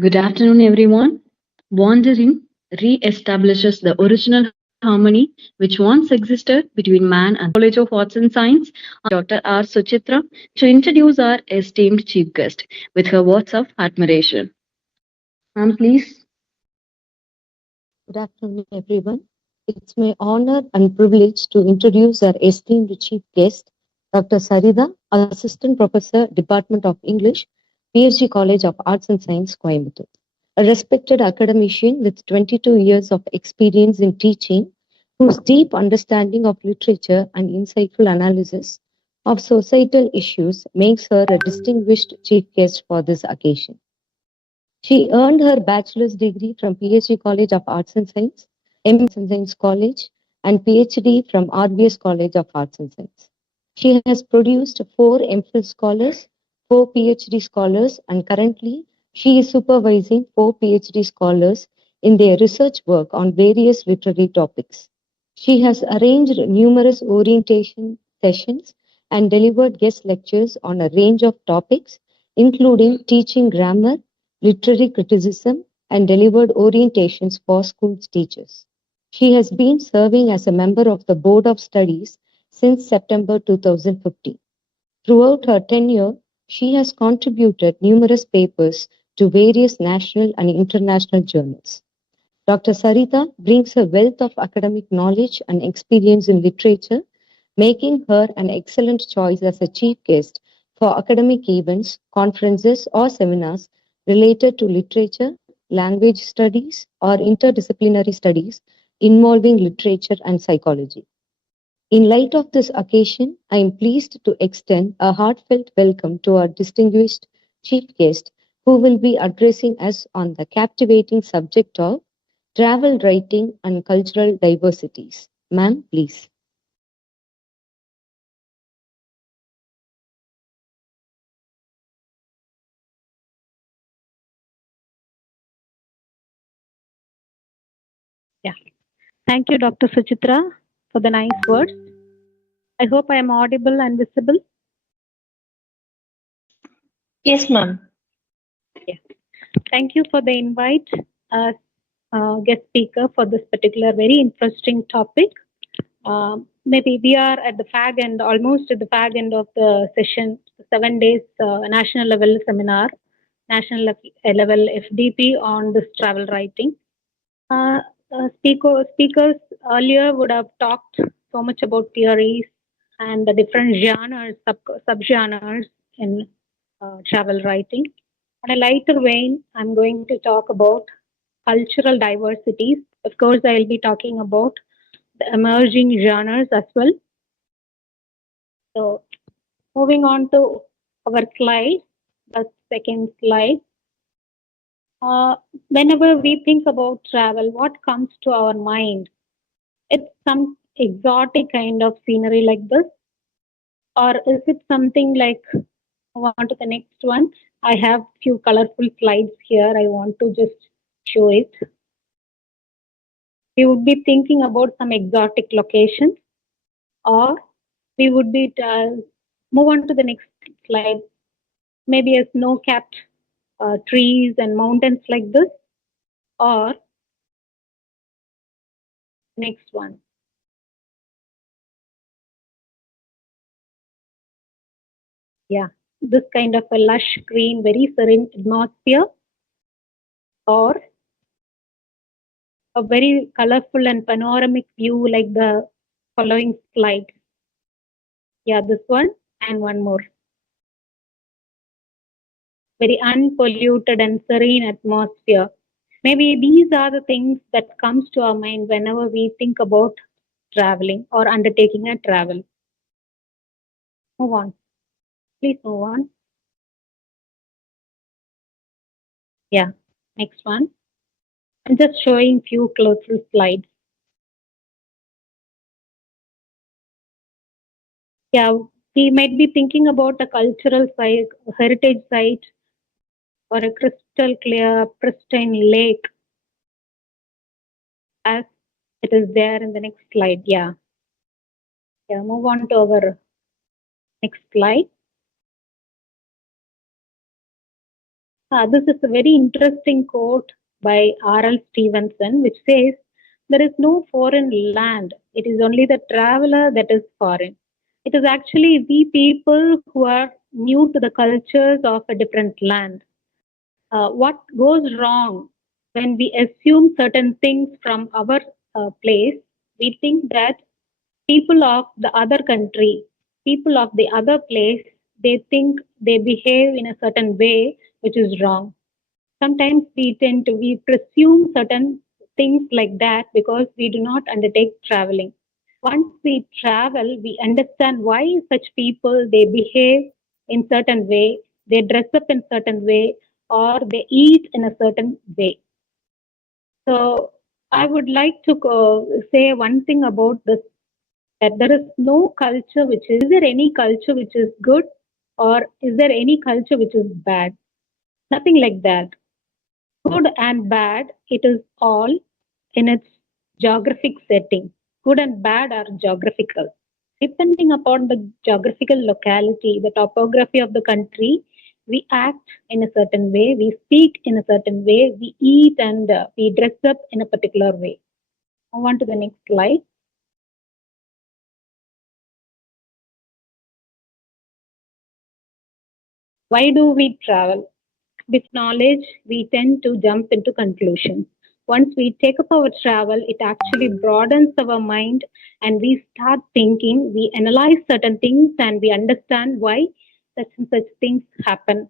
Good afternoon, everyone. Wandering re-establishes the original harmony which once existed between man and College of Arts and Science. Dr. R. Suchitra to introduce our esteemed chief guest with her words of admiration. Ma'am, please. Good afternoon, everyone. It's my honor and privilege to introduce our esteemed chief guest, Dr. Saritha, Assistant Professor, Department of English, PhD College of Arts and Science, Coimbatore. A respected academician with 22 years of experience in teaching, whose deep understanding of literature and insightful analysis of societal issues makes her a distinguished chief guest for this occasion. She earned her bachelor's degree from PhD College of Arts and Science, MS and Science College, and PhD from RBS College of Arts and Science. She has produced 4 MPhil scholars, 4 PhD scholars, and currently she is supervising 4 PhD scholars in their research work on various literary topics. She has arranged numerous orientation sessions and delivered guest lectures on a range of topics, including teaching grammar, literary criticism, and delivered orientations for school teachers. She has been serving as a member of the Board of Studies since September 2015. Throughout her tenure, she has contributed numerous papers to various national and international journals. Dr. Saritha brings a wealth of academic knowledge and experience in literature, making her an excellent choice as a chief guest for academic events, conferences, or seminars related to literature, language studies, or interdisciplinary studies involving literature and psychology. In light of this occasion, I am pleased to extend a heartfelt welcome to our distinguished chief guest who will be addressing us on the captivating subject of travel writing and cultural diversities. Ma'am, please. Yeah. Thank you, Dr. Suchitra, for the nice words. I hope I am audible and visible. Yes, ma'am. Yeah. Thank you for the invite as guest speaker for this particular very interesting topic. Maybe we are at the fag end, almost at the fag end of the session, 7 days national level seminar, national level FDP on this travel writing. Speakers earlier would have talked so much about theories and the different genres, subgenres in travel writing. On a lighter vein, I'm going to talk about cultural diversities. Of course, I'll be talking about the emerging genres as well. So, moving on to our slide, the second slide. Whenever we think about travel, what comes to our mind? It's some exotic kind of scenery like this, or is it something like, move on to the next one? I have few colorful slides here. I want to just show it. We would be thinking about some exotic locations, or we would be move on to the next slide. Maybe a snow-capped trees and mountains like this, or next one. Yeah, this kind of a lush green, very serene atmosphere, or a very colorful and panoramic view like the following slide. Yeah, this one and one more. Very unpolluted and serene atmosphere. Maybe these are the things that comes to our mind whenever we think about traveling or undertaking a travel. Move on. Please move on. Yeah, next one. I'm just showing few colorful slides. Yeah, we might be thinking about a cultural site, heritage site, or a crystal clear, pristine lake, as it is there in the next slide. Yeah. Yeah, move on to our next slide. This is a very interesting quote by R.L. Stevenson, which says, "There is no foreign land. It is only the traveler that is foreign." It is actually we people who are new to the cultures of a different land. What goes wrong when we assume certain things from our place? We think that people of the other country, people of the other place, they think they behave in a certain way which is wrong. Sometimes we presume certain things like that because we do not undertake traveling. Once we travel, we understand why such people they behave in certain way, they dress up in certain way, or they eat in a certain way. So I would like to say one thing about this, that there is no culture which is there any culture which is good, or is there any culture which is bad? Nothing like that. Good and bad, it is all in its geographic setting. Good and bad are geographical. Depending upon the geographical locality, the topography of the country, we act in a certain way, we speak in a certain way, we eat and we dress up in a particular way. Move on to the next slide. Why do we travel? With knowledge, we tend to jump into conclusions. Once we take up our travel, it actually broadens our mind and we start thinking, we analyze certain things and we understand why such and such things happen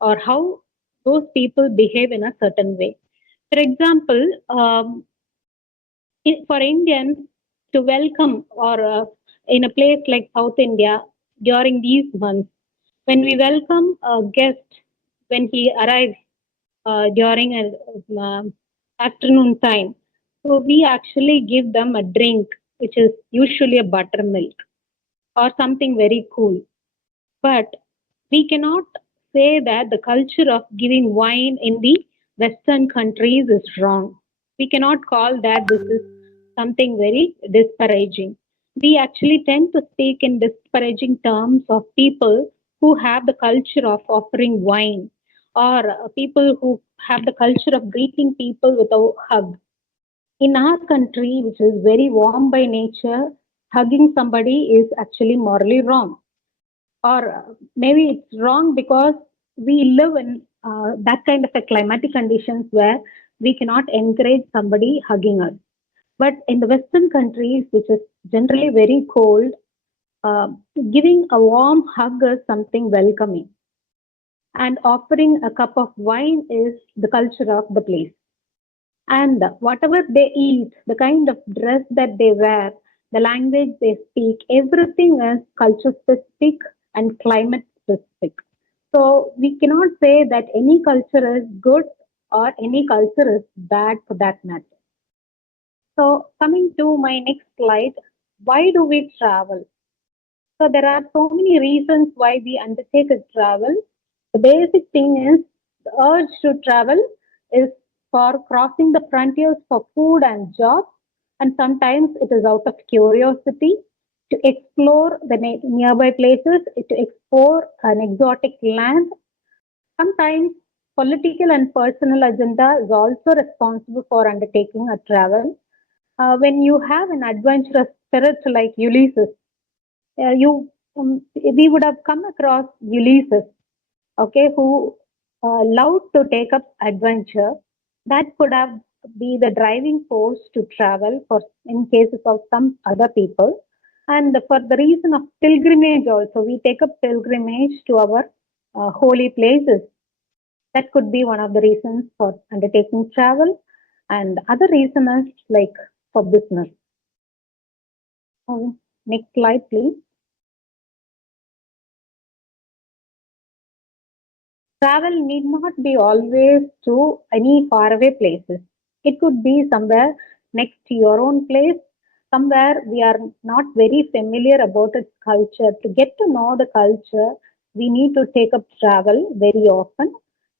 or how those people behave in a certain way. For example, for Indians to welcome or in a place like South India during these months, when we welcome a guest when he arrives during an afternoon time. So we actually give them a drink, which is usually a buttermilk or something very cool. But we cannot say that the culture of giving wine in the Western countries is wrong. We cannot call that this is something very disparaging. We actually tend to speak in disparaging terms of people who have the culture of offering wine or people who have the culture of greeting people with a hug. In our country, which is very warm by nature, hugging somebody is actually morally wrong, or maybe it's wrong because we live in that kind of a climatic conditions where we cannot encourage somebody hugging us. But in the Western countries, which is generally very cold, uh, giving a warm hug is something welcoming, and offering a cup of wine is the culture of the place. And whatever they eat, the kind of dress that they wear, the language they speak, everything is culture specific and climate specific. So we cannot say that any culture is good or any culture is bad for that matter. So coming to my next slide, why do we travel? So there are so many reasons why we undertake a travel. The basic thing is the urge to travel is for crossing the frontiers for food and jobs, and sometimes it is out of curiosity to explore the nearby places, to explore an exotic land. Sometimes political and personal agenda is also responsible for undertaking a travel. When you have an adventurous spirit like Ulysses, you we would have come across Ulysses, okay, who loved to take up adventure. That could have be the driving force to travel for in cases of some other people. And for the reason of pilgrimage also, we take up pilgrimage to our holy places. That could be one of the reasons for undertaking travel. And other reason is like for business. Next slide, please. Travel need not be always to any faraway places. It could be somewhere next to your own place, somewhere we are not very familiar about its culture. To get to know the culture, we need to take up travel very often.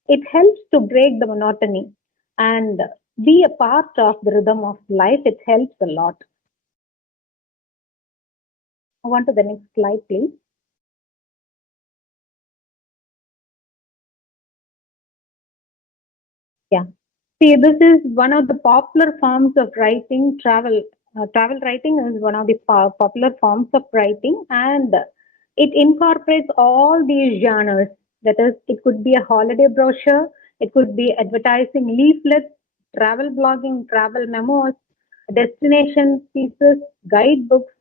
It helps to break the monotony and be a part of the rhythm of life. It helps a lot. Move on to the next slide, please. Yeah. See, this is one of the popular forms of writing. Travel writing is one of the popular forms of writing, and it incorporates all these genres. That is, it could be a holiday brochure, it could be advertising leaflets, travel blogging, travel memos, destination pieces, guidebooks,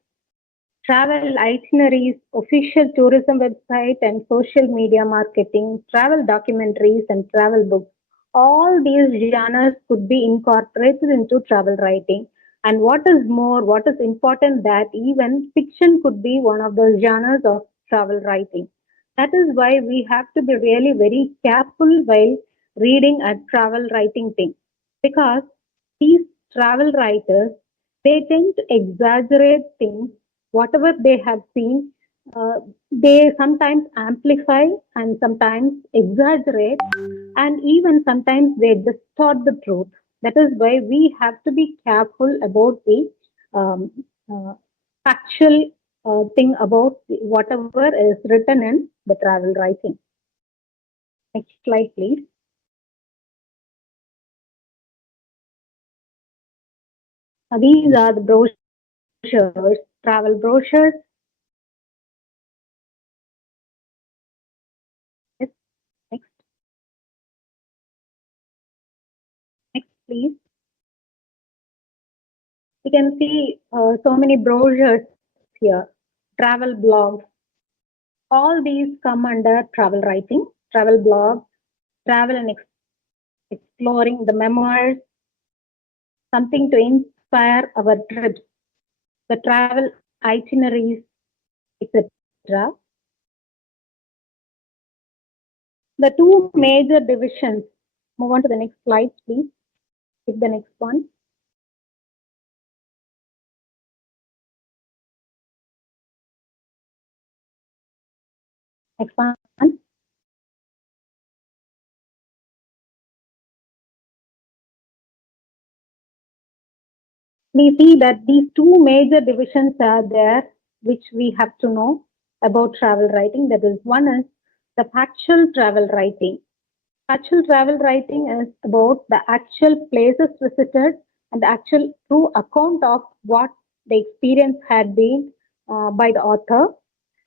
travel itineraries, official tourism website, and social media marketing, travel documentaries, and travel books. All these genres could be incorporated into travel writing. And what is more, what is important that even fiction could be one of the genres of travel writing. That is why we have to be really very careful while reading a travel writing thing. Because these travel writers, they tend to exaggerate things whatever they have seen, they sometimes amplify and sometimes exaggerate, and even sometimes they distort the truth. That is why we have to be careful about the um, uh, factual thing about whatever is written in the travel writing. Next slide, please. These are the brochures, travel brochures. Yes, next, next, please. You can see so many brochures here, travel blogs. All these come under travel writing, travel blogs, travel and exploring the memoirs, something to inspire our trips, the travel itineraries, etc. The two major divisions. Move on to the next slide, please. Hit the next one. Next one. We see that these two major divisions are there, which we have to know about travel writing. That is, one is the factual travel writing. Factual travel writing is about the actual places visited and the actual true account of what the experience had been by the author.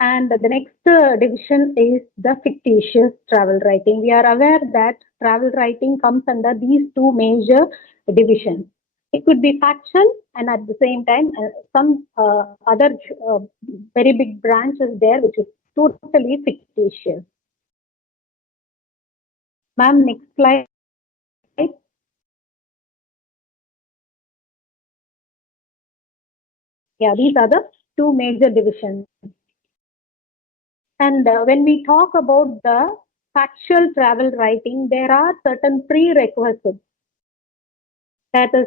And the next division is the fictitious travel writing. We are aware that travel writing comes under these two major divisions. It could be factual, and at the same time, some other very big branch is there, which is totally fictitious. Ma'am, next slide. Yeah, these are the two major divisions. And when we talk about the factual travel writing, there are certain prerequisites that is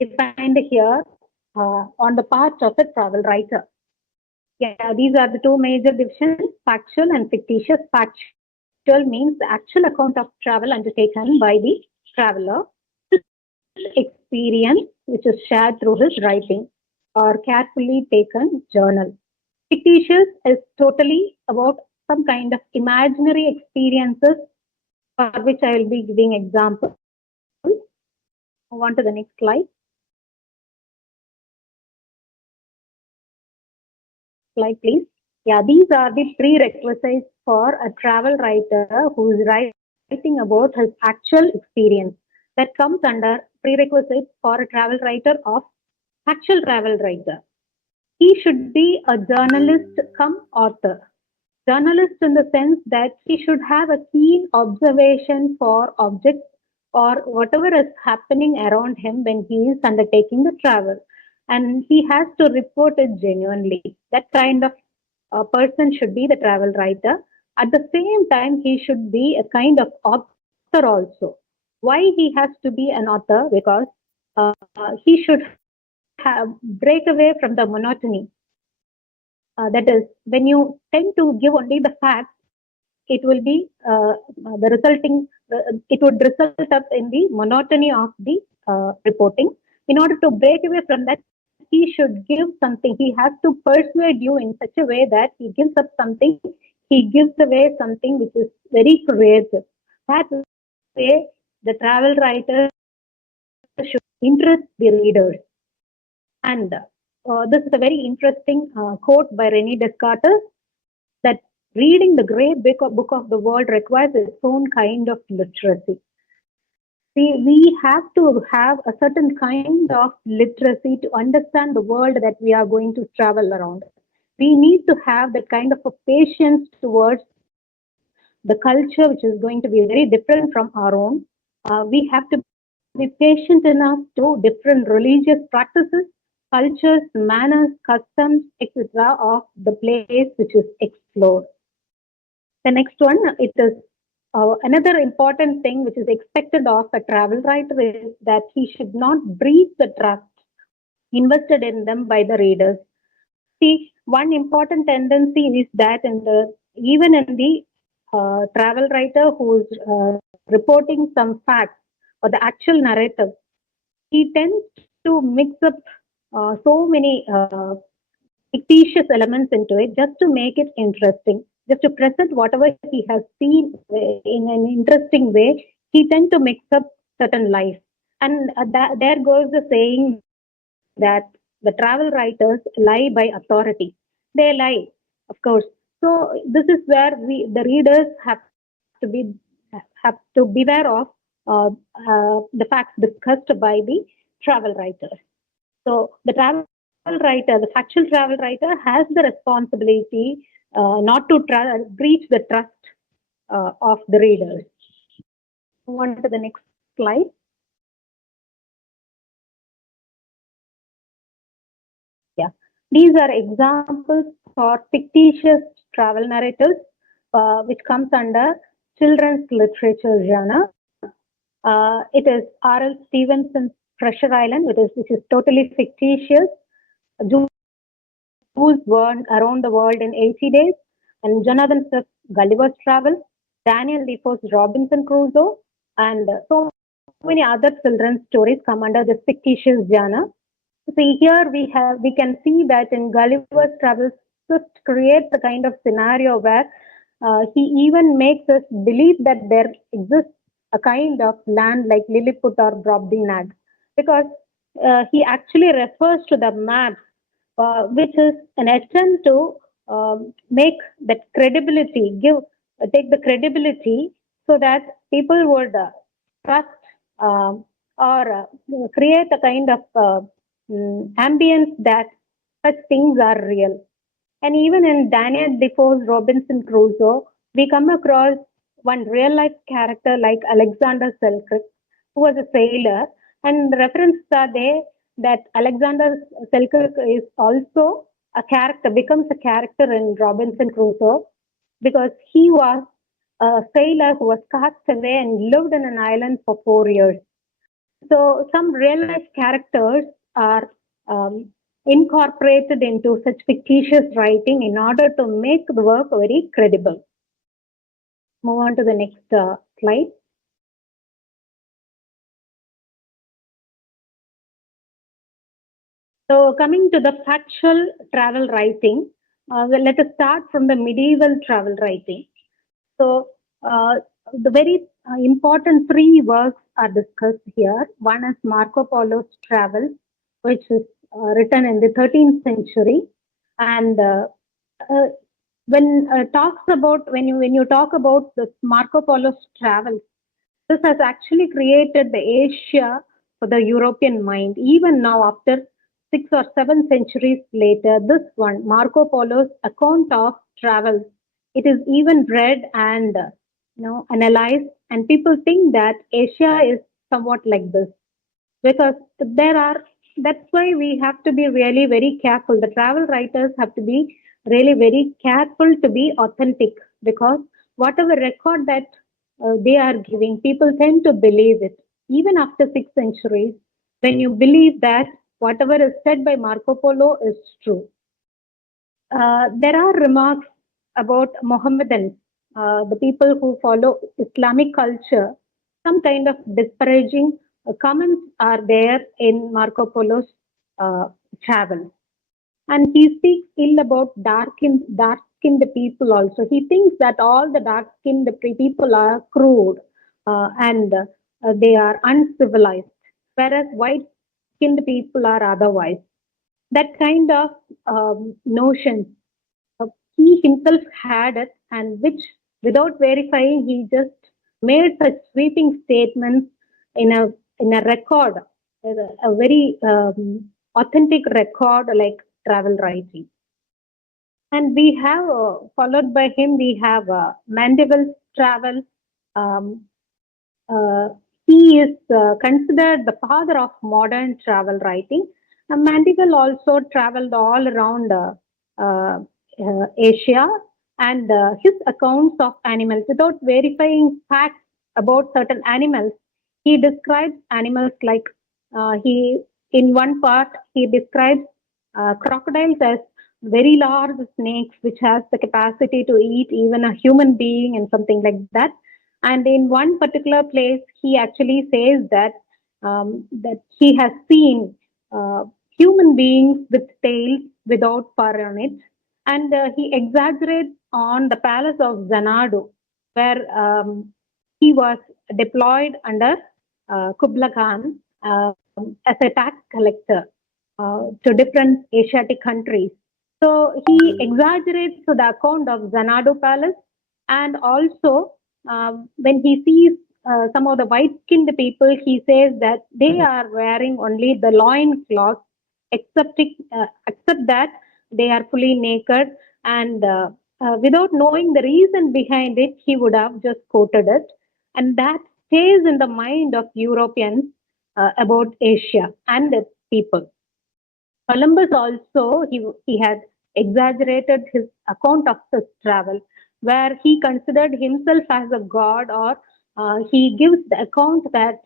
defined here on the part of a travel writer. Yeah, these are the two major divisions, factual and fictitious. Factual means the actual account of travel undertaken by the traveler, experience which is shared through his writing or carefully taken journal. Fictitious is totally about some kind of imaginary experiences for which I will be giving examples. Move on to the next slide. Slide, please. Yeah, these are the prerequisites for a travel writer who is writing about his actual experience. That comes under prerequisites for a travel writer of actual travel writer. He should be a journalist come author. Journalist in the sense that he should have a keen observation for objects or whatever is happening around him when he is undertaking the travel. And he has to report it genuinely. That kind of person should be the travel writer. At the same time, he should be a kind of author also. Why he has to be an author? Because he should have break away from the monotony. That is, when you tend to give only the facts, it will be the resulting, it would result up in the monotony of the reporting. In order to break away from that, he should give something. He has to persuade you in such a way that he gives up something, he gives away something which is very creative. That way, the travel writer should interest the readers. And this is a very interesting quote by René Descartes, that reading the great book of the world requires its own kind of literacy. See, we have to have a certain kind of literacy to understand the world that we are going to travel around. We need to have that kind of a patience towards the culture, which is going to be very different from our own. We have to be patient enough to different religious practices, cultures, manners, customs, etc. of the place which is explored. The next one, it is another important thing which is expected of a travel writer is that he should not breach the trust invested in them by the readers. See, one important tendency is that even in the travel writer who's reporting some facts or the actual narrative, he tends to mix up so many fictitious elements into it just to make it interesting, just to present whatever he has seen in an interesting way. He tends to mix up certain lies. And there goes the saying that the travel writers lie by authority. They lie, of course. So this is where the readers to be have to beware of the facts discussed by the travel writers. So the travel writer, the factual travel writer, has the responsibility not to breach the trust of the readers. Move on to the next slide. Yeah, these are examples for fictitious travel narratives, which comes under children's literature genre. It is R.L. Stevenson's Treasure Island, which is totally fictitious. Jules Verne Around the World in 80 Days, and Jonathan Swift's Gulliver's Travel, Daniel Defoe's Robinson Crusoe, and so many other children's stories come under this fictitious genre. See, here we can see that in Gulliver's Travels, Swift creates a kind of scenario where he even makes us believe that there exists a kind of land like Lilliput or Brobdingnag, because he actually refers to the maps, which is an attempt to make that credibility, take the credibility, so that people would trust or create a kind of ambience that such things are real. And even in Daniel Defoe's Robinson Crusoe, we come across one real life character like Alexander Selkirk, who was a sailor, and references are there that Alexander Selkirk is also a character, becomes a character in Robinson Crusoe, because he was a sailor who was cast away and lived in an island for 4 years. So some real life characters are incorporated into such fictitious writing in order to make the work very credible. Move on to the next slide. So coming to the factual travel writing, let us start from the medieval travel writing. So the very important 3 works are discussed here. One is Marco Polo's Travels, which is written in the 13th century. And when you talk about this Marco Polo's Travels, this has actually created the Asia for the European mind. Even now, after 6 or 7 centuries later, this one, Marco Polo's account of travels, it is even read and analyzed, and people think that Asia is somewhat like this, because that's why we have to be really very careful. The travel writers have to be really very careful to be authentic, because whatever record that they are giving, people tend to believe it. Even after 6 centuries, when you believe that whatever is said by Marco Polo is true. There are remarks about Mohammedans, the people who follow Islamic culture. Some kind of disparaging comments are there in Marco Polo's travel. And he speaks ill about dark-skinned people also. He thinks that all the dark-skinned people are crude and they are uncivilized, whereas white-skinned people are otherwise. That kind of notion he himself had it, and which, without verifying, he just made such sweeping statements in a record, a very authentic record like travel writing. And we have followed by him, we have Mandeville's travel. Um, uh, he is considered the father of modern travel writing. Mandeville also traveled all around Asia, and his accounts of animals, without verifying facts about certain animals, he describes animals like he in one part he describes crocodiles as very large snakes which has the capacity to eat even a human being and something like that. And in one particular place, he actually says that that he has seen human beings with tails without fur on it, and he exaggerates on the palace of Xanadu, where he was deployed under Kublai Khan as a tax collector to different Asiatic countries. So he exaggerates the account of Xanadu Palace, and also when he sees some of the white-skinned people, he says that they are wearing only the loin cloth, except that they are fully naked, and without knowing the reason behind it, he would have just quoted it, and that stays in the mind of Europeans about Asia and its people. Columbus also, he had exaggerated his account of his travel, where he considered himself as a god, or he gives the account that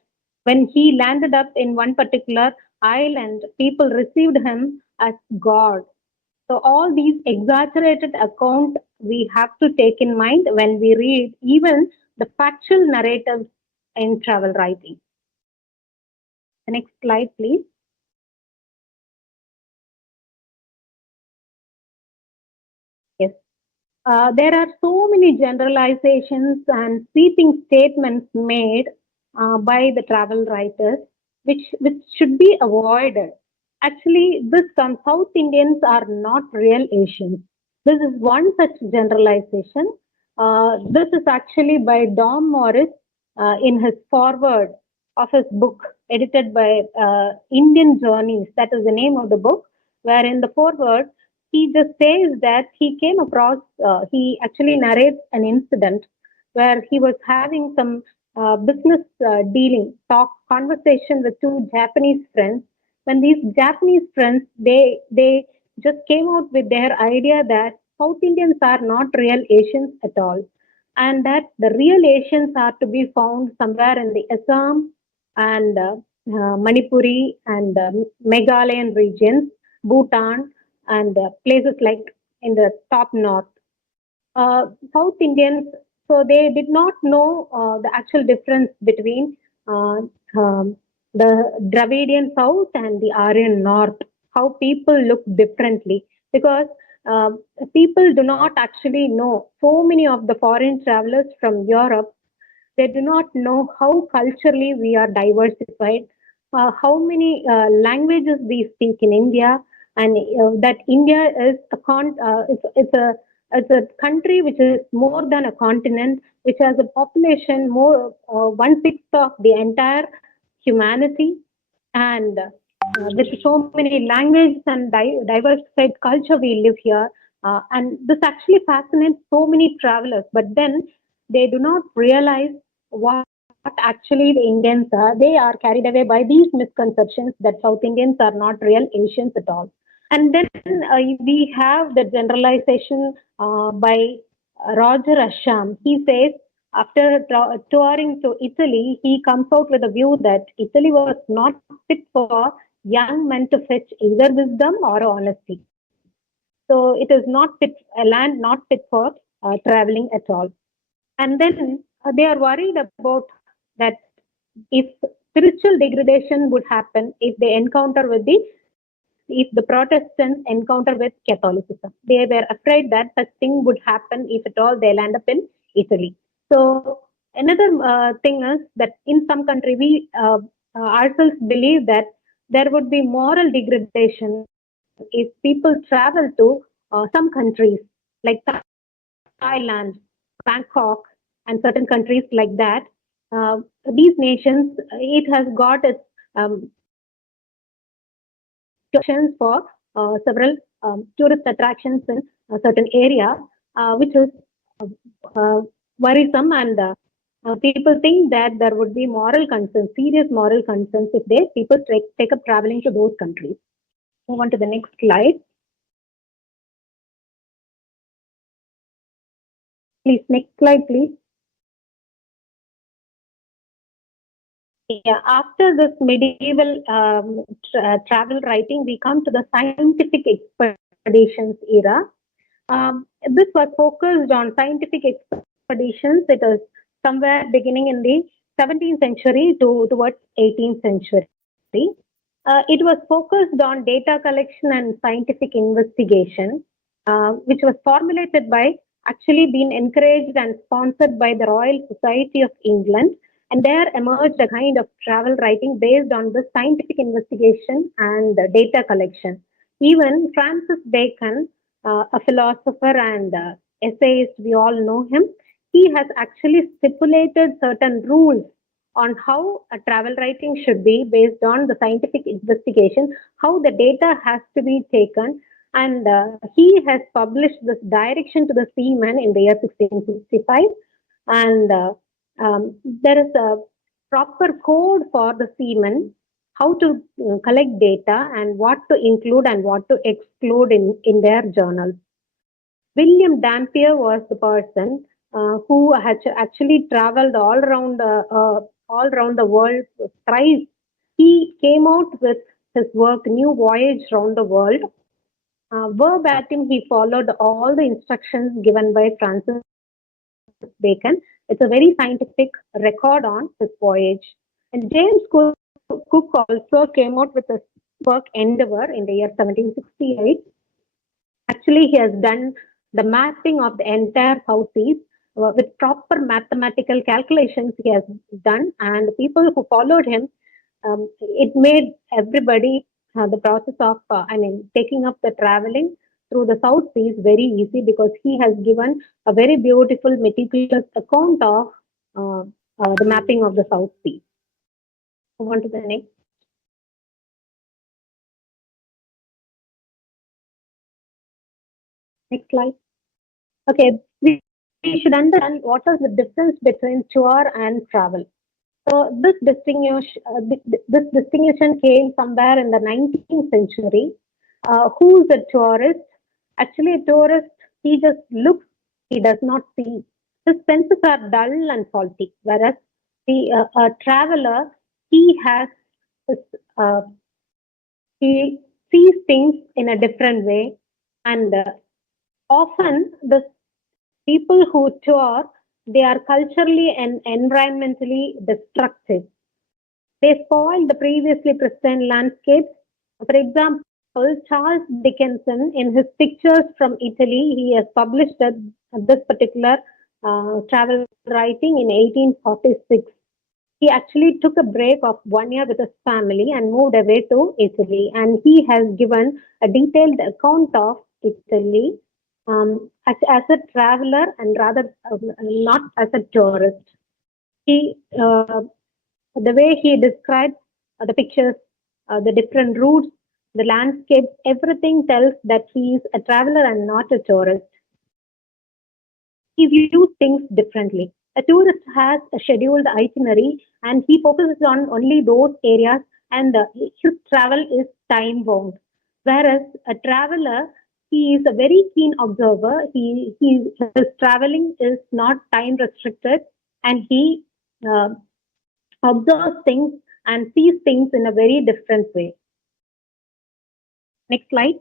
when he landed up in one particular island, people received him as god. So all these exaggerated accounts we have to take in mind when we read even the factual narratives in travel writing. The next slide, please. Yes. There are so many generalizations and sweeping statements made by the travel writers, which should be avoided. Actually, this comes South Indians are not real Asians. This is one such generalization. This is actually by Dom Morris in his foreword of his book, edited by Indian Journeys. That is the name of the book, where in the foreword he just says that he came across, he actually narrates an incident where he was having some business dealing, talk, conversation with two Japanese friends. When these Japanese friends, they just came out with their idea that South Indians are not real Asians at all, and that the real Asians are to be found somewhere in the Assam and Manipuri and Meghalayan regions, Bhutan, and places like in the top north. South Indians, so they did not know the actual difference between uh, um, the Dravidian South and the Aryan North, how people look differently, because people do not actually know. So many of the foreign travelers from Europe, they do not know how culturally we are diversified, how many languages we speak in India, and that India is it's a country which is more than a continent, which has a population more one sixth of the entire humanity, and with so many languages and diversified culture we live here. And this actually fascinates so many travelers, but then they do not realize what actually the Indians are. They are carried away by these misconceptions that South Indians are not real Asians at all. And then we have the generalization by Roger Asham. He says, after touring to Italy, he comes out with a view that Italy was not fit for young men to fetch either wisdom or honesty. So it is not fit, a land not fit for traveling at all. And then they are worried about that if spiritual degradation would happen if they encounter with the if the Protestants encounter with Catholicism. They were afraid that such thing would happen if at all they land up in Italy. So Another thing is that in some country we ourselves believe that there would be moral degradation if people travel to some countries like Thailand, Bangkok, and certain countries like that. Uh, these nations, it has got its attractions for several tourist attractions in a certain area, which is uh, uh, worrisome, and people think that there would be moral concerns, serious moral concerns, if they people take up traveling to those countries. Move on to the next slide. Please, next slide, please. Yeah, after this medieval travel writing, we come to the scientific expeditions era. This was focused on scientific expeditions. It is somewhere beginning in the 17th century to towards 18th century. It was focused on data collection and scientific investigation, which was formulated by actually being encouraged and sponsored by the Royal Society of England. And there emerged a kind of travel writing based on the scientific investigation and data collection. Even Francis Bacon, a philosopher and essayist, we all know him, he has actually stipulated certain rules on how a travel writing should be based on the scientific investigation, how the data has to be taken. And he has published this direction to the seamen in the year 1665. And there is a proper code for the seamen how to collect data and what to include and what to exclude in their journals. William Dampier was the person who had actually traveled all around the world thrice. He came out with his work, New Voyage Round the World. Verbatim, he followed all the instructions given by Francis Bacon. It's a very scientific record on his voyage. And James Cook also came out with his work Endeavour in the year 1768. Actually, he has done the mapping of the entire South Seas with proper mathematical calculations he has done, and the people who followed him, it made everybody the process of, taking up the traveling through the South Seas very easy because he has given a very beautiful, meticulous account of the mapping of the South Seas. Move on to the next slide. Okay, we should understand what is the difference between tour and travel. So this distinction came somewhere in the 19th century. Who's a tourist? Actually, a tourist, he just looks, he does not see. His senses are dull and faulty, whereas a traveler, he has his, uh, he sees things in a different way, and often the people who tour, they are culturally and environmentally destructive. They spoil the previously pristine landscapes. For example, Charles Dickinson, in his pictures from Italy, he has published this particular travel writing in 1846. He actually took a break of 1 year with his family and moved away to Italy. And he has given a detailed account of Italy as a traveler and rather not as a tourist. He the way he describes the pictures, the different routes, the landscapes, everything tells that he is a traveler and not a tourist. He views things differently. A tourist has a scheduled itinerary and he focuses on only those areas, and his travel is time bound. Whereas a traveler, he is a very keen observer. His traveling is not time restricted, and he uh, observes things and sees things in a very different way. Next slide.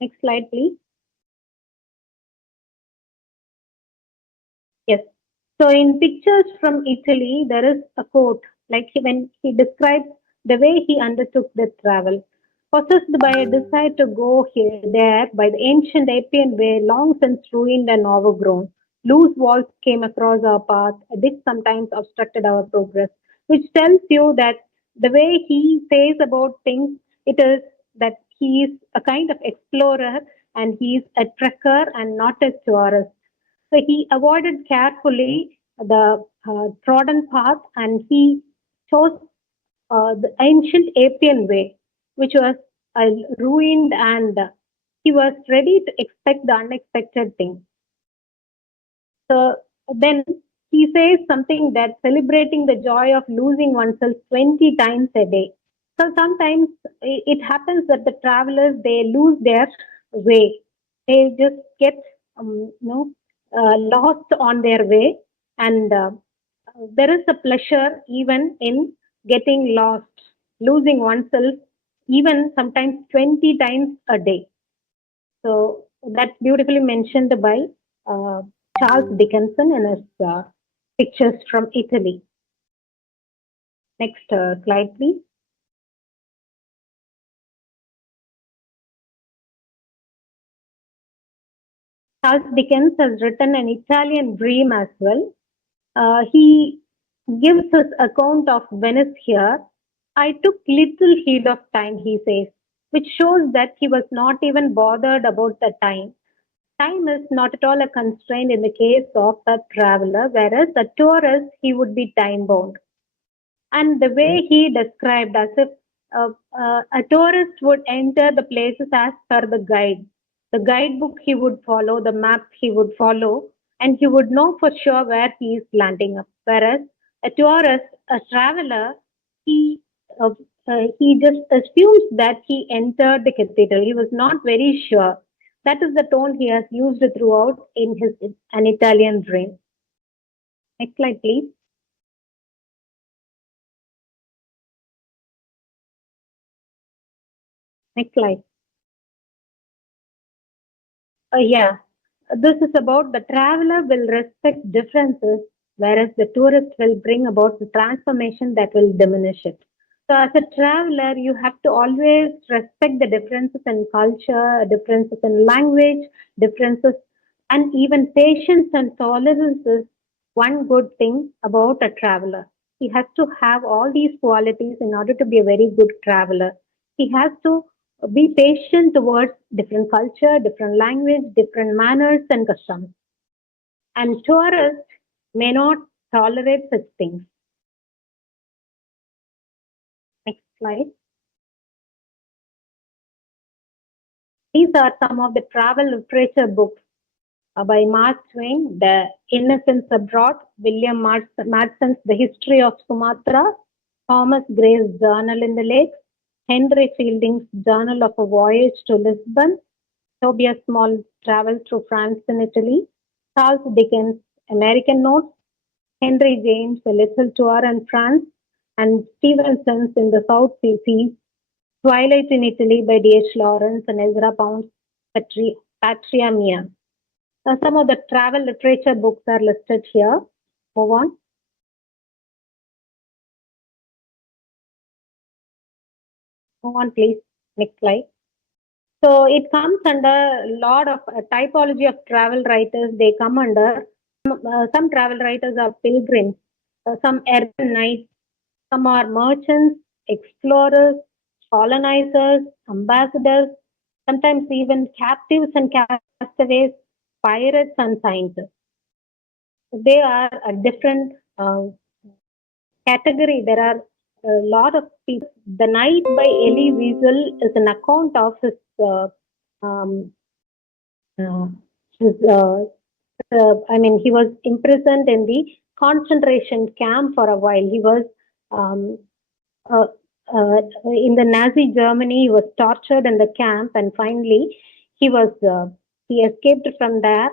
Next slide, please. Yes. So in pictures from Italy, there is a quote, like when he describes the way he undertook the travel. Possessed by a desire to go here, there, by the ancient Appian way, long since ruined and overgrown, loose walls came across our path. A ditch sometimes obstructed our progress, which tells you that the way he says about things, it is that he is a kind of explorer and he is a trekker and not a tourist. So he avoided carefully the trodden path and he chose the ancient Appian way, which was ruined, and he was ready to expect the unexpected thing. So then he says something that celebrating the joy of losing oneself 20 times a day. So sometimes it happens that the travelers they lose their way. They just get lost on their way, and there is a pleasure even in getting lost, losing oneself, even sometimes 20 times a day. So that's beautifully mentioned by uh, Charles Dickinson in his pictures from Italy. Next slide, please. Charles Dickens has written an Italian dream as well. He gives his account of Venice here. I took little heed of time, he says, which shows that he was not even bothered about the time. Time is not at all a constraint in the case of a traveler, whereas a tourist, he would be time bound. And the way he described as if a tourist would enter the places as per the guide. The guidebook he would follow, the map he would follow, and he would know for sure where he is landing up. Whereas a tourist, a traveler, he uh, he just assumes that he entered the cathedral. He was not very sure. That is the tone he has used throughout in his An Italian Dream. Next slide, please. Next slide. Yeah, this is about the traveler will respect differences, whereas the tourist will bring about the transformation that will diminish it. So, as a traveler, you have to always respect the differences in culture, differences in language, differences, and even patience and tolerance is one good thing about a traveler. He has to have all these qualities in order to be a very good traveler. He has to be patient towards different culture, different language, different manners and customs. And tourists may not tolerate such things. Next slide. These are some of the travel literature books by Mark Twain, The Innocents Abroad, William Madson's The History of Sumatra, Thomas Gray's Journal in the Lakes, Henry Fielding's Journal of a Voyage to Lisbon, Tobias Small's Travel Through France and Italy, Charles Dickens' American Notes, Henry James' A Little Tour in France, and Stevenson's In the South Seas, Twilight in Italy by D.H. Lawrence and Ezra Pound's Patria Mia. Some of the travel literature books are listed here. Move on. Move on, please. Next slide. So it comes under a lot of typology of travel writers. They come under some travel writers are pilgrims, some urban knights, some are merchants, explorers, colonizers, ambassadors, sometimes even captives and castaways, pirates and scientists. They are a different category. There are a lot of people. The Night by Elie Wiesel is an account of um, his he was imprisoned in the concentration camp for a while. He was um, uh, in the Nazi Germany. He was tortured in the camp, and finally he escaped from there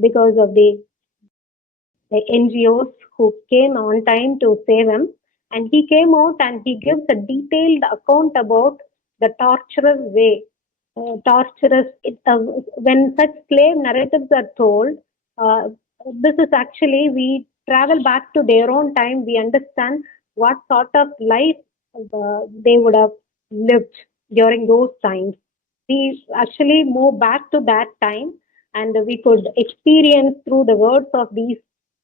because of the NGOs who came on time to save him. And he came out and he gives a detailed account about the torturous way. When such slave narratives are told, uh, this is actually, we travel back to their own time, we understand what sort of life they would have lived. during those times. We actually move back to that time, and we could experience through the words of these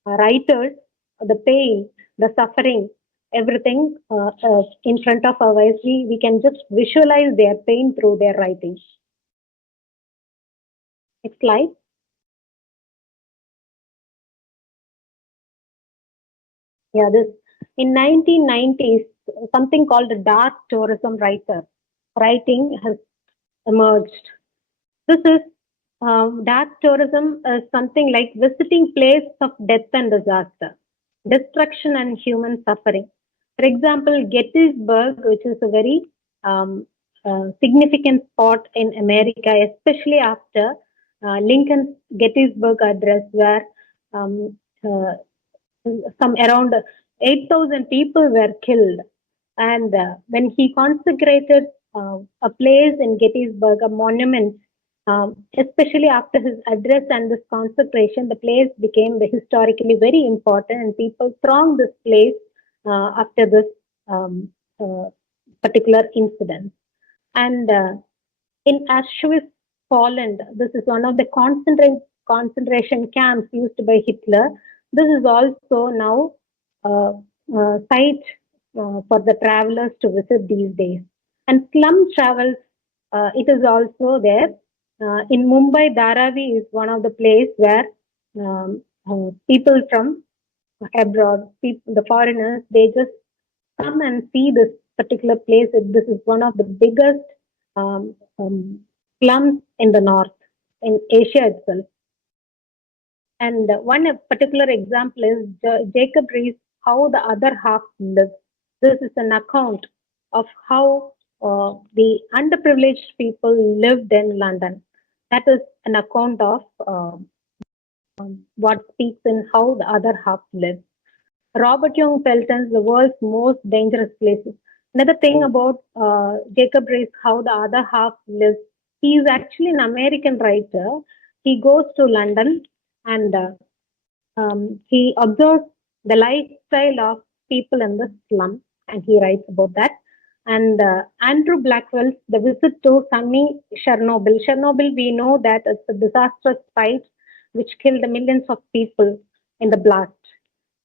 writers the pain, the suffering, everything in front of our eyes. We can just visualize their pain through their writings. Next slide. Yeah, this in 1990s, something called the dark tourism writing has emerged. This is dark tourism is something like visiting place of death and disaster, destruction and human suffering. For example, Gettysburg, which is a very significant spot in America, especially after Lincoln's Gettysburg Address, where um, uh, some around 8,000 people were killed. And when he consecrated a place in Gettysburg, a monument, especially after his address and this consecration, the place became historically very important, and people thronged this place after this um, uh, particular incident. And in Auschwitz, Poland, this is one of the concentration camps used by Hitler. This is also now site for the travelers to visit these days. And slum travels, it is also there. In Mumbai, Dharavi is one of the place where people from abroad, people, the foreigners, they just come and see this particular place. This is one of the biggest slums in the north, in Asia itself. And one particular example is Jacob Rees, How the Other Half Lives. This is an account of how the underprivileged people lived in London. That is an account of what speaks in How the Other Half Lives. Robert Young Felton's The World's Most Dangerous Places. Another thing about Jacob Rees, How the Other Half Lives, he is actually an American writer. He goes to London and he observes the lifestyle of people in the slum, and he writes about that. And Andrew Blackwell's The Visit to Sunny Chernobyl. Chernobyl, we know that it's a disastrous site which killed millions of people in the blast.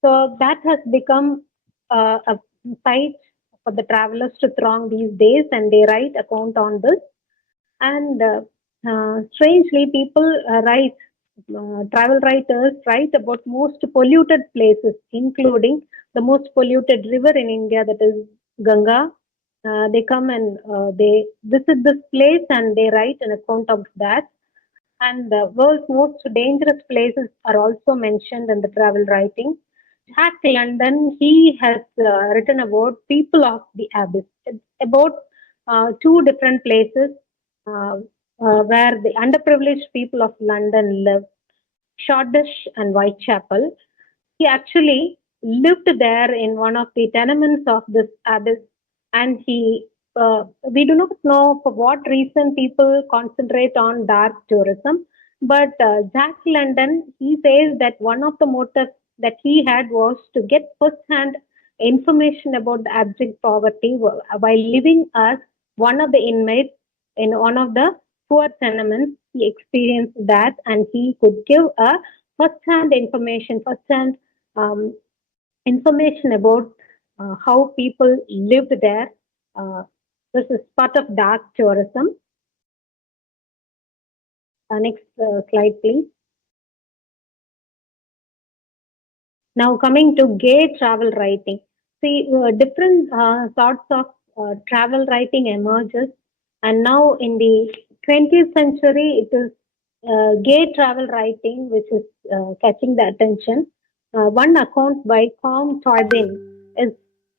So that has become a site for the travelers to throng these days, and they write account on this. And strangely, people travel writers write about most polluted places, including the most polluted river in India, that is Ganga. They come and they visit this place and they write an account of that. And the world's most dangerous places are also mentioned in the travel writing. Jack London, he has written about People of the Abyss. It's about two different places where the underprivileged people of London live, Shoreditch and Whitechapel. He actually lived there in one of the tenements of this abyss, and we do not know for what reason people concentrate on dark tourism, but Jack London, he says that one of the motives that he had was to get first-hand information about the abject poverty while living as one of the inmates in one of the poor tenements. He experienced that, and he could give a first-hand information, first-hand um, information about how people lived there. Uh, this is part of dark tourism. Next slide, please. Now coming to gay travel writing. See, different sorts of travel writing emerges, and now in the 20th century, it is gay travel writing which is catching the attention. One account by Com Toibin is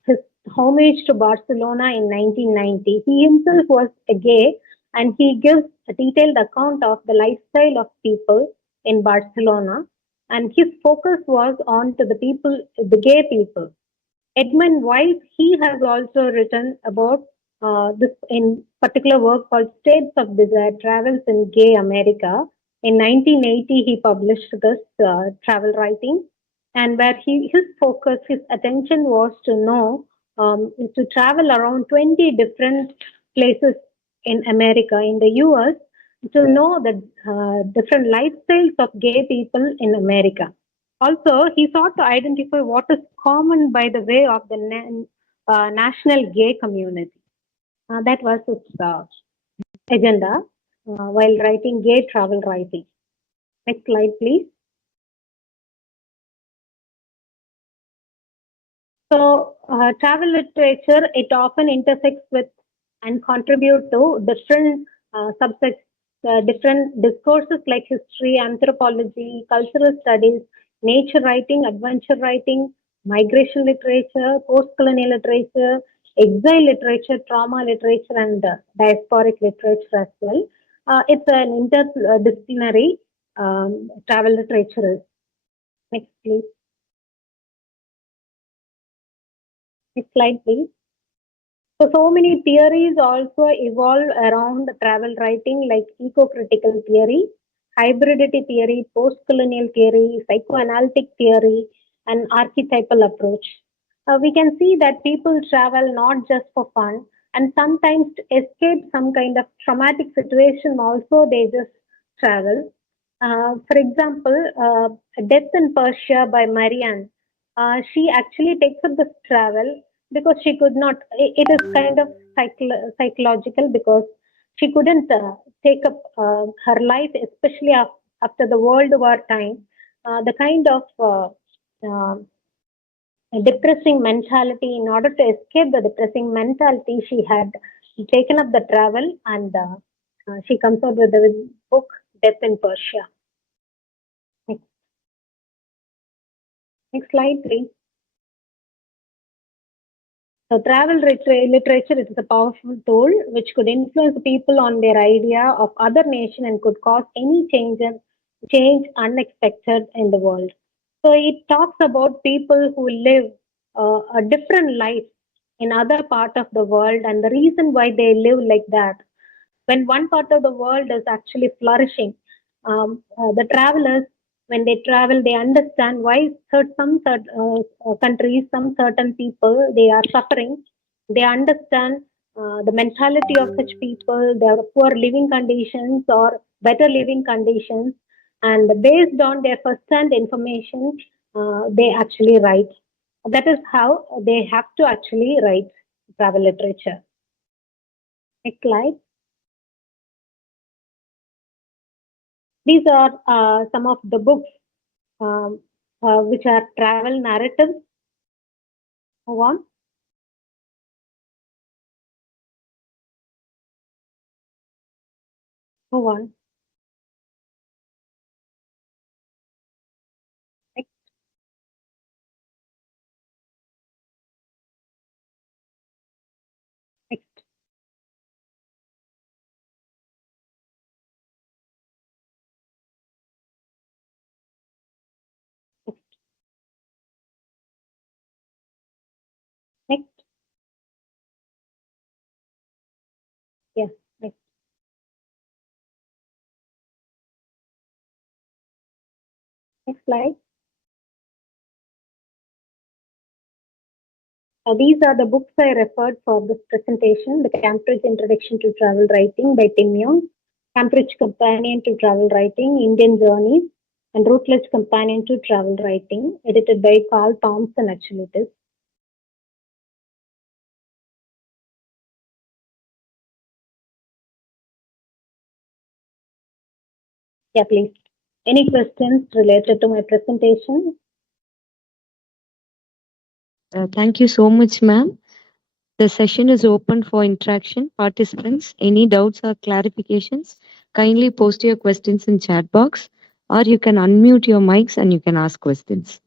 his homage to Barcelona in 1990. He himself was a gay, and he gives a detailed account of the lifestyle of people in Barcelona, and his focus was on to the people, the gay people. Edmund White, he has also written about this in particular work called States of Desire, Travels in Gay America. In 1980, he published this travel writing, and where his focus, his attention was to know, to travel around 20 different places in America, in the US, to know the different lifestyles of gay people in America. Also, he sought to identify what is common by the way of the national gay community. That was his agenda while writing Gay Travel Writing. Next slide, please. So, travel literature, it often intersects with and contribute to different subjects, different discourses like history, anthropology, cultural studies, nature writing, adventure writing, migration literature, post-colonial literature, exile literature, trauma literature, and diasporic literature as well. It's an interdisciplinary travel literature. Next, please. Next slide, please. So many theories also evolve around travel writing, like eco-critical theory, hybridity theory, post-colonial theory, psychoanalytic theory, and archetypal approach. We can see that people travel not just for fun, and sometimes to escape some kind of traumatic situation also they just travel. For example, Death in Persia by Marianne. She actually takes up this travel because she could not. It is kind of psychological because she couldn't take up her life, especially after the World War time. The kind of depressing mentality. In order to escape the depressing mentality, she had taken up the travel, and she comes out with the book Death in Persia. Next slide, please. So travel literature is a powerful tool which could influence people on their idea of other nation and could cause any change unexpected in the world. So it talks about people who live a different life in other part of the world and the reason why they live like that. When one part of the world is actually flourishing, the travelers, when they travel, they understand why some countries, some certain people, they are suffering. They understand the mentality of such people, their poor living conditions or better living conditions, and based on their first-hand information, they actually write. That is how they have to actually write travel literature. Next slide. These are some of the books which are travel narratives. Move on. Move on. Next. Next. Next. Yes. Next. Next slide. These are the books I referred for this presentation: the Cambridge Introduction to Travel Writing by Tim Young, Cambridge Companion to Travel Writing, Indian Journeys, and Routledge Companion to Travel Writing, edited by Carl Thompson. Actually, it is. Yeah, please. Any questions related to my presentation? Thank you so much, ma'am. The session is open for interaction. Participants, any doubts or clarifications, kindly post your questions in chat box, or you can unmute your mics and you can ask questions.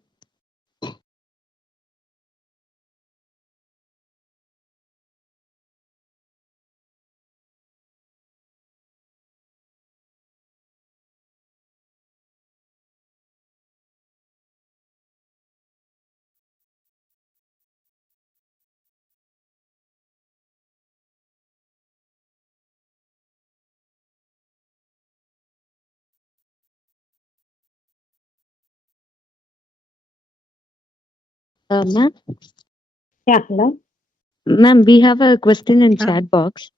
Ma'am? Yeah, hello. Ma'am, we have a question in chat box.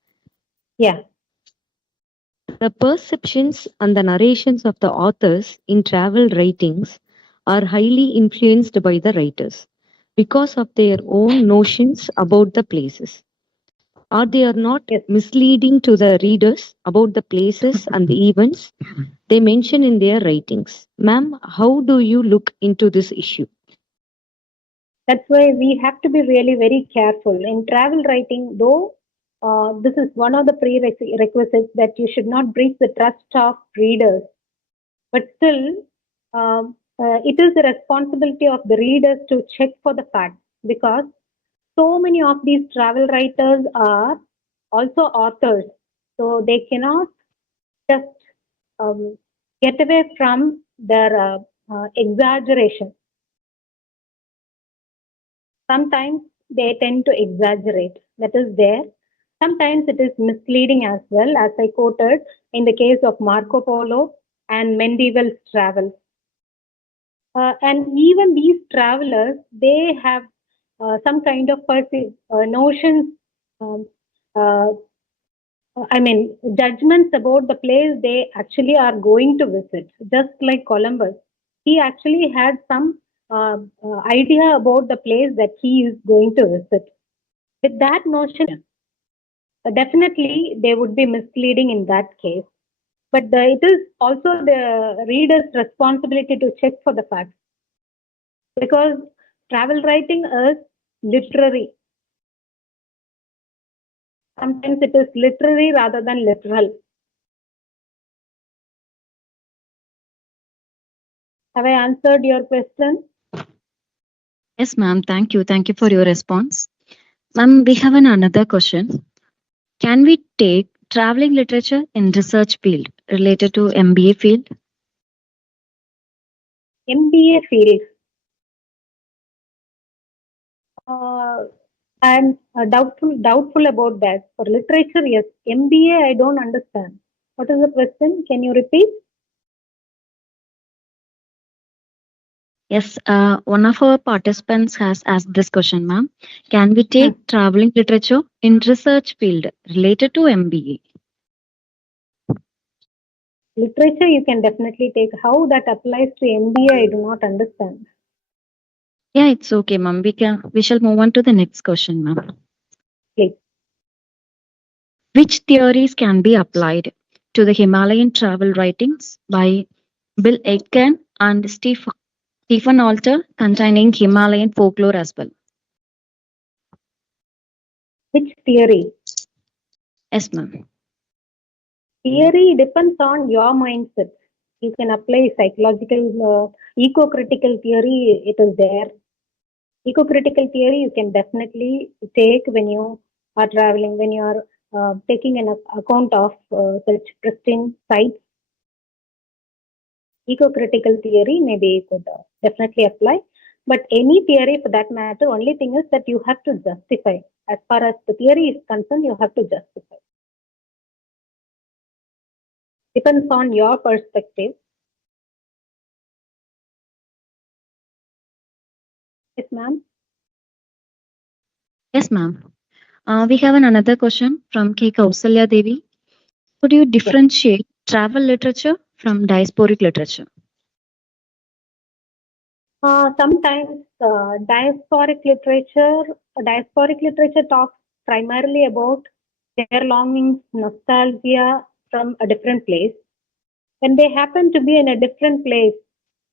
Yeah. The perceptions and the narrations of the authors in travel writings are highly influenced by the writers because of their own notions about the places. Or they are not Yes. misleading to the readers about the places and the events they mention in their writings. Ma'am, how do you look into this issue? That's why we have to be really very careful in travel writing, though. This is one of the prerequisites that you should not breach the trust of readers. But still, it is the responsibility of the readers to check for the facts, because so many of these travel writers are also authors. So they cannot just um, get away from their exaggeration. Sometimes they tend to exaggerate. That is there. Sometimes it is misleading as well, as I quoted in the case of Marco Polo and Mendeville's travels. And even these travelers, they have some kind of notions, um, uh, judgments about the place they actually are going to visit. Just like Columbus, he actually had some idea about the place that he is going to visit. With that notion, definitely they would be misleading in that case. But it is also the reader's responsibility to check for the facts, because travel writing is literary. Sometimes it is literary rather than literal. Have I answered your question? Yes, ma'am. Thank you. Thank you for your response. Ma'am, we have another question. Can we take traveling literature in research field related to MBA field? MBA field. I'm doubtful about that. For literature, yes. MBA, I don't understand. What is the question? Can you repeat? Yes, one of our participants has asked this question, ma'am. Can we take traveling literature in research field related to MBA? Literature, you can definitely take. How that applies to MBA, I do not understand. Yeah, it's okay, ma'am. We shall move on to the next question, ma'am. Please. Which theories can be applied to the Himalayan travel writings by Bill Aitken and Stephen Alter containing Himalayan folklore as well? Which theory? Yes, ma'am. Theory depends on your mindset. You can apply psychological, eco-critical theory, it is there. Eco-critical theory you can definitely take when you are traveling, when you are taking an account of such pristine sites. Eco-critical theory maybe you could definitely apply. But any theory for that matter, only thing is that you have to justify. As far as the theory is concerned, you have to justify. Depends on your perspective. Yes, ma'am. Yes, ma'am. We have another question from K. Kausalya Devi. Could you differentiate travel literature from diasporic literature? Sometimes diasporic literature talks primarily about their longings, nostalgia from a different place. When they happen to be in a different place,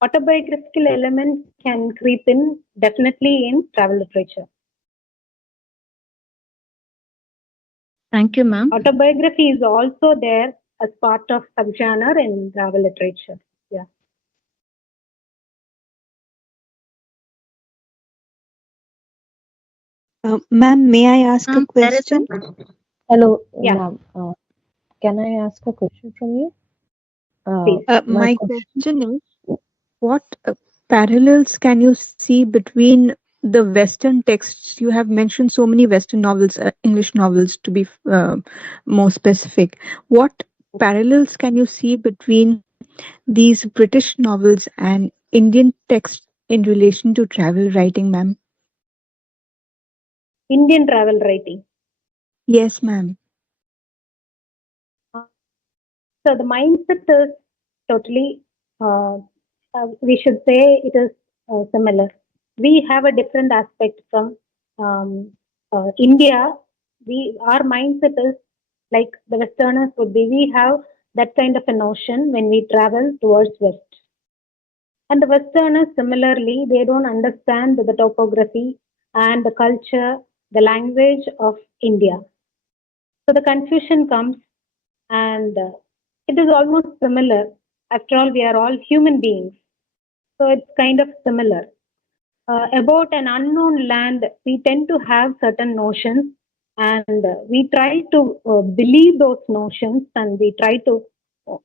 autobiographical elements can creep in, definitely in travel literature. Thank you, ma'am. Autobiography is also there as part of subgenre in travel literature. Yeah. Ma'am, may I ask a question? Hello, Yeah. ma'am. Can I ask a question from you? Please. My question is, what parallels can you see between the Western texts? You have mentioned so many Western novels, English novels to be more specific. What parallels can you see between these British novels and Indian texts in relation to travel writing, ma'am? Indian travel writing. Yes, ma'am. So the mindset is totally, we should say it is similar. We have a different aspect from India. Our mindset is like the Westerners would be. We have that kind of a notion when we travel towards West. And the Westerners, similarly, they don't understand the topography and the culture, the language of India. So the confusion comes, and it is almost similar. After all, we are all human beings. So it's kind of similar. About an unknown land, we tend to have certain notions, and we try to believe those notions, and we try to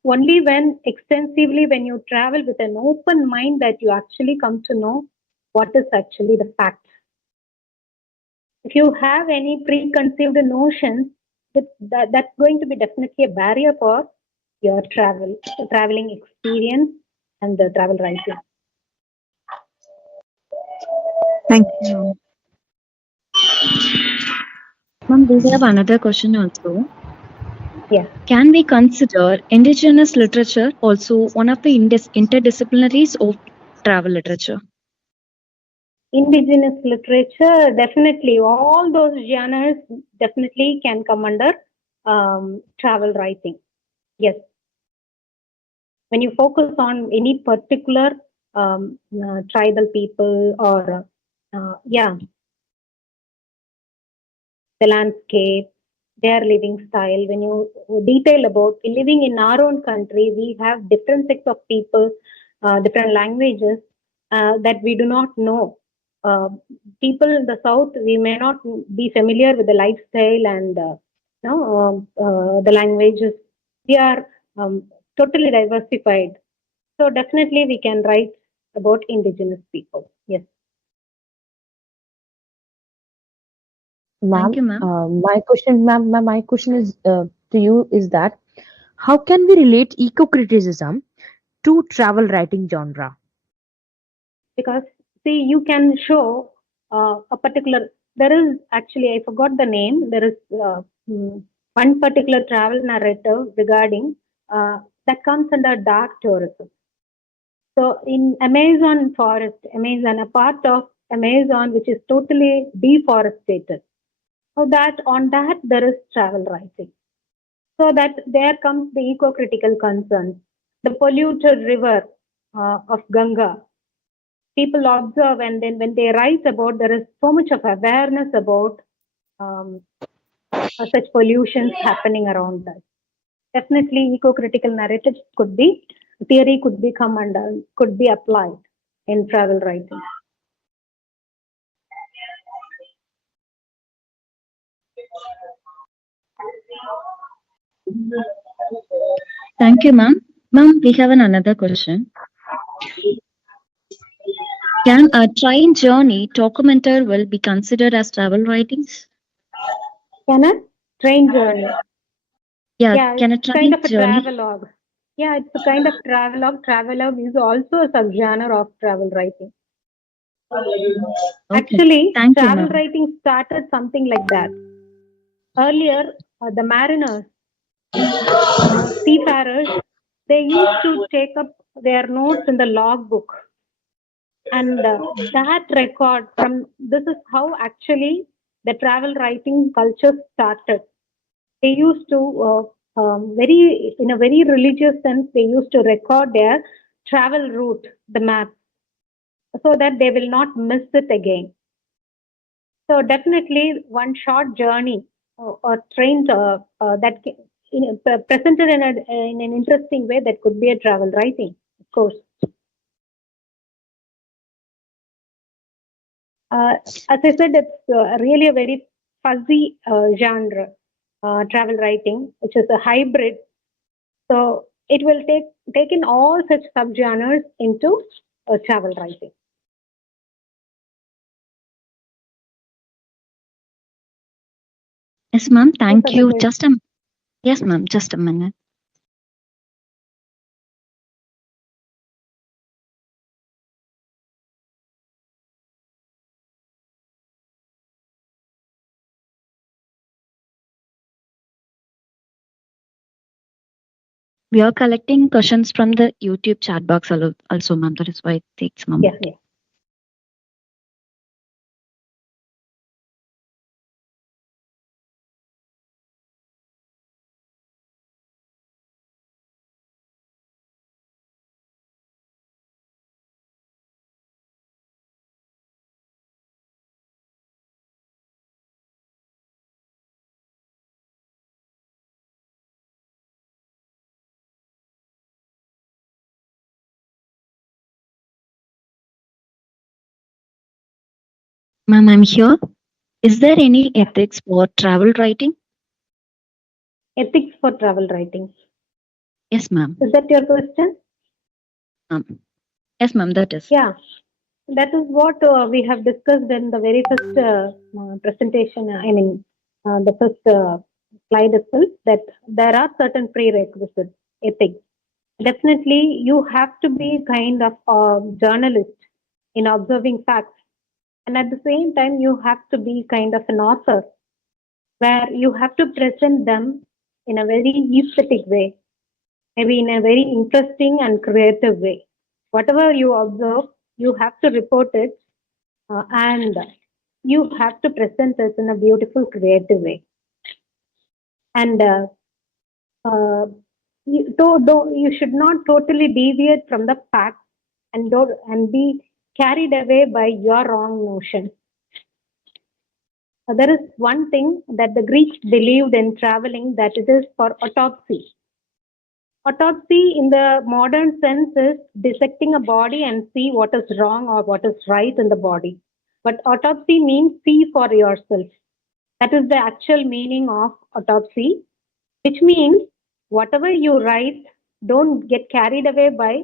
only when extensively when you travel with an open mind that you actually come to know what is actually the fact. If you have any preconceived notions, that's going to be definitely a barrier for your traveling experience and the travel writing. Thank you. Ma'am, we have another question also. Yeah. Can we consider indigenous literature also one of the interdisciplinaries of travel literature? Indigenous literature, definitely. All those genres definitely can come under travel writing. Yes. When you focus on any particular tribal people or, the landscape, their living style, when you detail about living in our own country, we have different sets of people, different languages that we do not know. Uh, People in the south, we may not be familiar with the lifestyle and the languages. We are totally diversified. So definitely we can write about indigenous people. Yes. Ma'am, Thank you, ma'am. my question is to you is that how can we relate eco-criticism to travel writing genre? Because see, you can show a particular, there is actually, I forgot the name, there is one particular travel narrative regarding that comes under dark tourism. So in Amazon forest, Amazon, a part of Amazon which is totally deforested, so that on that there is travel writing. So that there comes the eco-critical concerns, the polluted river of Ganga. People observe, and then when they write about, there is so much of awareness about um, such pollutions happening around us. Definitely eco-critical narratives could be, theory could be come under, could be applied in travel writing. Thank you, ma'am. Ma'am, we have another question. Can a train journey documentary will be considered as travel writings? Can a train journey? Yeah, Yeah, can a it's kind train of a journey? travelogue. Yeah, it's a kind of travelogue. Travelogue is also a subgenre of travel writing. Okay, Actually, thank you, travel ma'am. writing started something like that. Earlier, the mariners, seafarers, they used to take up their notes in the logbook. And that record from this is how actually the travel writing culture started. They used to very in a very religious sense. They used to record their travel route, the map, so that they will not miss it again. So definitely one short journey or train that presented in an interesting way, that could be a travel writing, of course. As I said, it's really a very fuzzy genre, travel writing, which is a hybrid. So it will take in all such subgenres into travel writing. Yes, ma'am. Those Thank are the you. questions. Yes, ma'am. Just a minute. We are collecting questions from the YouTube chat box also, ma'am. That is why it takes a moment. Yeah. Ma'am, I'm here. Is there any ethics for travel writing? Ethics for travel writing. Yes, ma'am. Is that your question? Yes, ma'am, that is. Yeah, that is what we have discussed in the very first presentation. The first slide itself, that there are certain prerequisites, ethics. Definitely, you have to be kind of a journalist in observing facts, and at the same time, you have to be kind of an author where you have to present them in a very aesthetic way, maybe in a very interesting and creative way. Whatever you observe, you have to report it, and you have to present it in a beautiful, creative way. And you should not totally deviate from the facts and be carried away by your wrong notion. There is one thing that the Greeks believed in traveling, that it is for autopsy. Autopsy in the modern sense is dissecting a body and see what is wrong or what is right in the body. But autopsy means see for yourself. That is the actual meaning of autopsy, which means whatever you write, don't get carried away by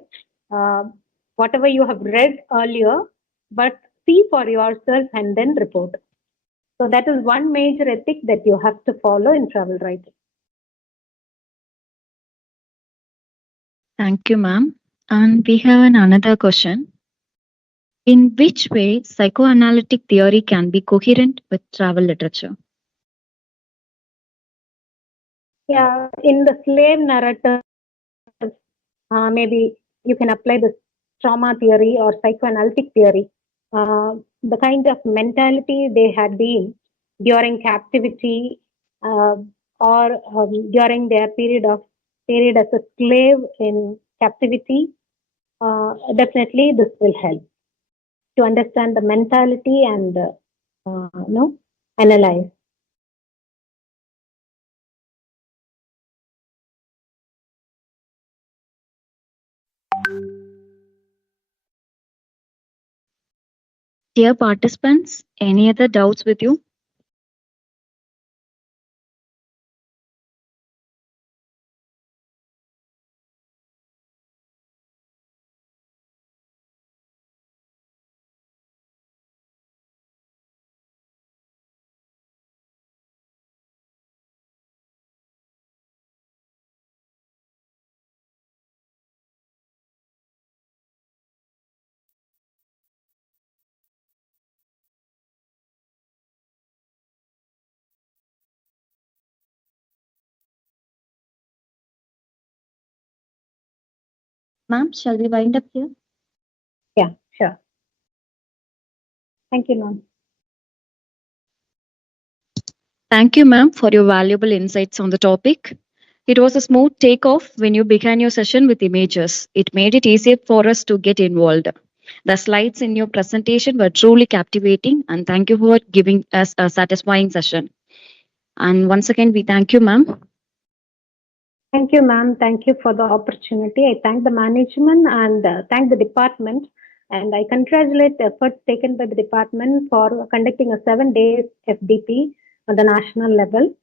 whatever you have read earlier, but see for yourself and then report. So that is one major ethic that you have to follow in travel writing. Thank you, ma'am. And we have another question. In which way psychoanalytic theory can be coherent with travel literature? Yeah, in the slave narrative, maybe you can apply the trauma theory or psychoanalytic theory. The kind of mentality they had been during captivity, or during their period as a slave in captivity, definitely this will help to understand the mentality and analyze. Dear participants, any other doubts with you? Ma'am, shall we wind up here? Yeah, sure. Thank you, ma'am. Thank you, ma'am, for your valuable insights on the topic. It was a smooth takeoff when you began your session with images. It made it easier for us to get involved. The slides in your presentation were truly captivating, and thank you for giving us a satisfying session. And once again, we thank you, ma'am. Thank you, ma'am. Thank you for the opportunity. I thank the management and thank the department. And I congratulate the efforts taken by the department for conducting a 7 days FDP on the national level.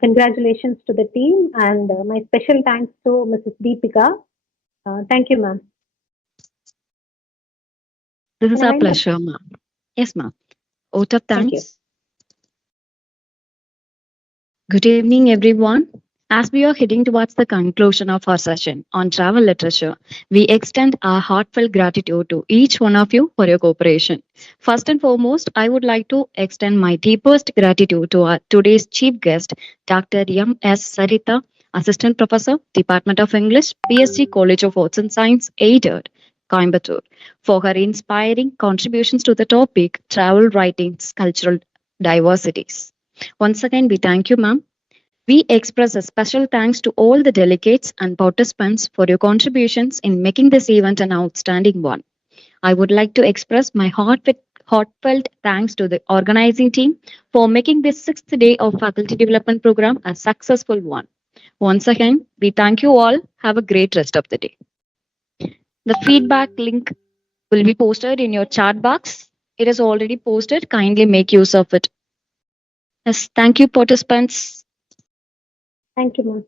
Congratulations to the team, and my special thanks to Mrs. Deepika. Thank you, ma'am. This is Can I our wind up? pleasure, ma'am. Yes, ma'am. Out of Thank you. thanks. Good evening, everyone. As we are heading towards the conclusion of our session on travel literature, we extend our heartfelt gratitude to each one of you for your cooperation. First and foremost, I would like to extend my deepest gratitude to our today's chief guest, Dr. M.S. Saritha, Assistant Professor, Department of English, PSG College of Arts and Science, aided Coimbatore, for her inspiring contributions to the topic Travel Writings, Cultural Diversities. Once again, we thank you, ma'am. We express a special thanks to all the delegates and participants for your contributions in making this event an outstanding one. I would like to express my heartfelt thanks to the organizing team for making this sixth day of faculty development program a successful one. Once again, we thank you all. Have a great rest of the day. The feedback link will be posted in your chat box. It is already posted. Kindly make use of it. Yes, thank you, participants. Thank you, ma'am.